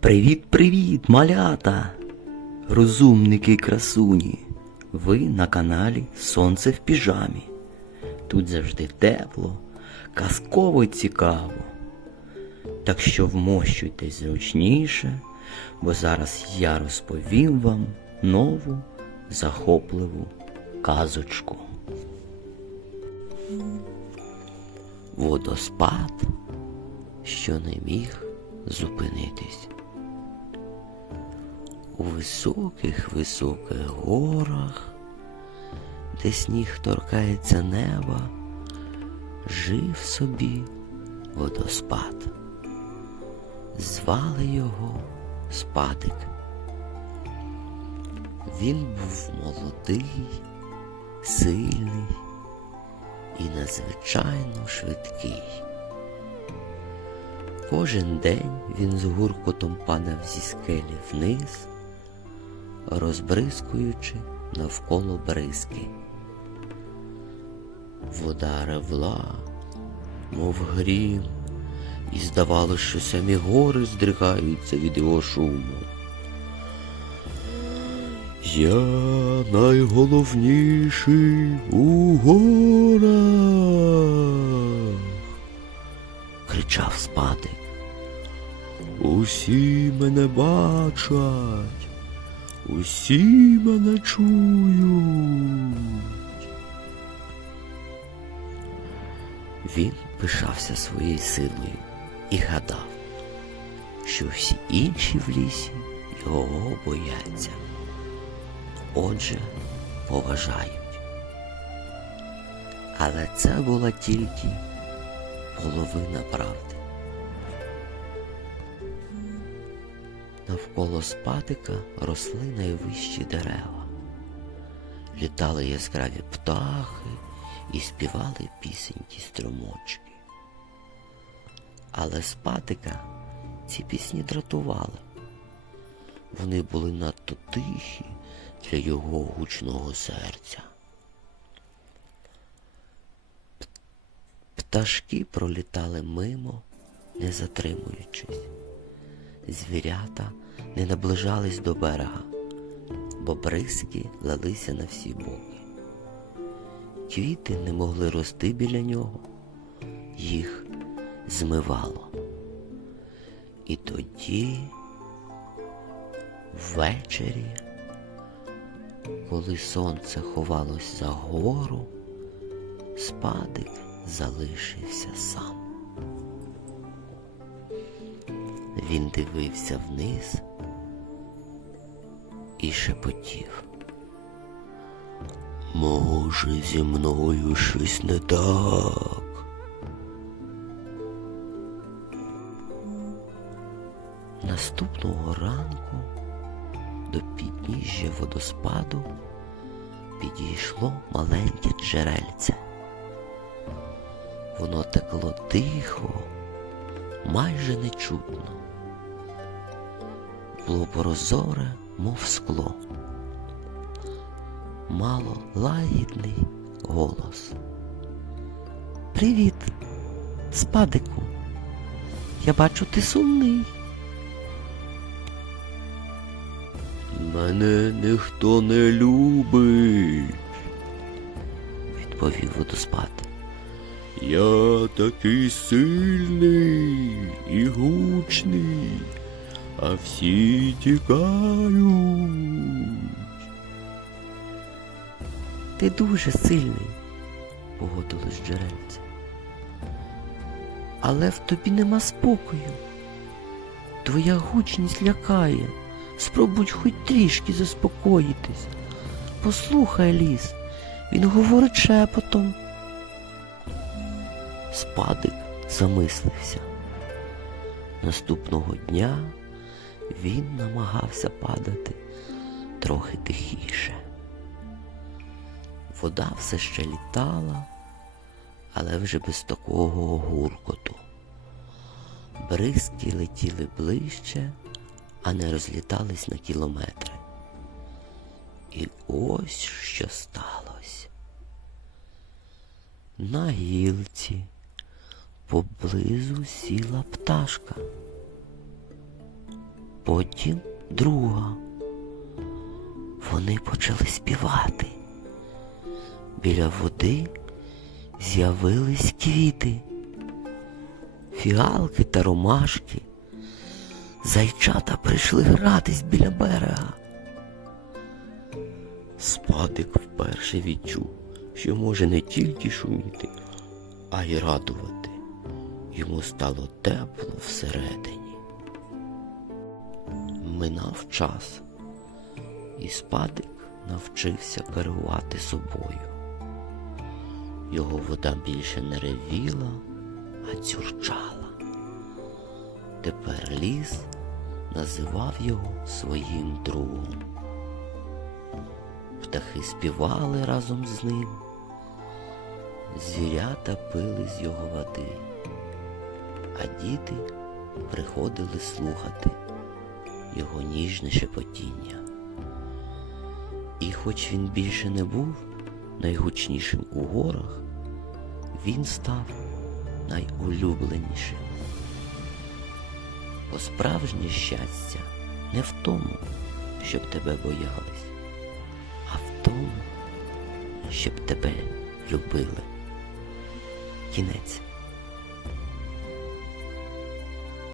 Привіт-привіт, малята! Розумники красуні! Ви на каналі Сонце в піжамі. Тут завжди тепло, казково й цікаво. Так що вмощуйтесь зручніше, бо зараз я розповім вам нову захопливу казочку. Водоспад, що не міг зупинитись. У високих високих горах, де сніг торкається неба, жив собі водоспад. Звали його Спадик. Він був молодий, сильний і надзвичайно швидкий. Кожен день він з гуркотом падав зі скелі вниз, розбризкуючи навколо бризки. Вода ревла, мов грім, і здавалося, що самі гори здригаються від його шуму. Я найголовніший у горах. кричав спадик. Усі мене бачать, усі мене чують. Він пишався своєю силою і гадав, що всі інші в лісі його бояться. Отже, поважають. Але це була тільки половина правди. Навколо спатика росли найвищі дерева, літали яскраві птахи і співали пісенькі струмочки. Але спатика ці пісні дратували. Вони були надто тихі для його гучного серця. Пташки пролітали мимо, не затримуючись. Звірята не наближались до берега, бо бризки лилися на всі боки. Квіти не могли рости біля нього, їх змивало. І тоді ввечері, коли сонце ховалось за гору, спадик залишився сам. Він дивився вниз і шепотів. Може, зі мною щось не так. Наступного ранку до підніжжя водоспаду підійшло маленьке джерельце. Воно текло тихо, майже нечутно. Було прозоре, мов скло. Мало лагідний голос. Привіт, спадику. Я бачу, ти сумний. Мене ніхто не любить, відповів водоспад. Я такий сильний і гучний, а всі тікають. Ти дуже сильний, погодилось джерельце. Але в тобі нема спокою. Твоя гучність лякає. Спробуй хоч трішки заспокоїтись. Послухай ліс, він говорить шепотом. Спадик замислився. Наступного дня він намагався падати трохи тихіше. Вода все ще літала, але вже без такого гуркоту. Бризки летіли ближче, а не розлітались на кілометри. І ось що сталося. На гілці поблизу сіла пташка. Потім друга. Вони почали співати. Біля води з'явились квіти, фіалки та ромашки. Зайчата прийшли гратись біля берега. Спадик вперше відчув, що може не тільки шуміти, а й радувати. Йому стало тепло всередині. Минав час, і спадик навчився керувати собою. Його вода більше не ревіла, а дзюрчала. Тепер ліс називав його своїм другом. Птахи співали разом з ним, звірята пили з його води, а діти приходили слухати його ніжне шепотіння. І хоч він більше не був найгучнішим у горах, він став найулюбленішим. Бо справжнє щастя не в тому, щоб тебе боялись, а в тому, щоб тебе любили. Кінець.